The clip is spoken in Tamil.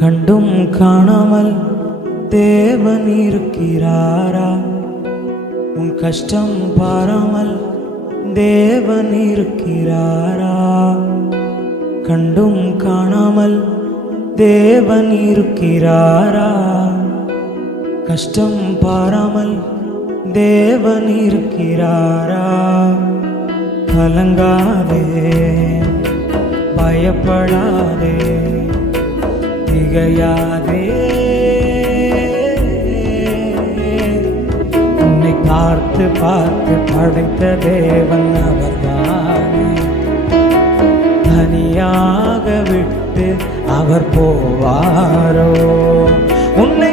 கண்டும் காணாமல் தேவன் இருக்கிறாரா? உன் கஷ்டம் பாராமல் தேவன் இருக்கிறாரா? கண்டும் காணாமல் தேவன் இருக்கிறாரா? கஷ்டம் பாராமல் தேவன் இருக்கிறாரா? கலங்காதே, பயப்படாதே, திகையாதே. உன்னை பார்த்து பார்த்து படைத்த தேவன் அவர்தானே. தனியாக விட்டு அவர் போவாரோ? உன்னை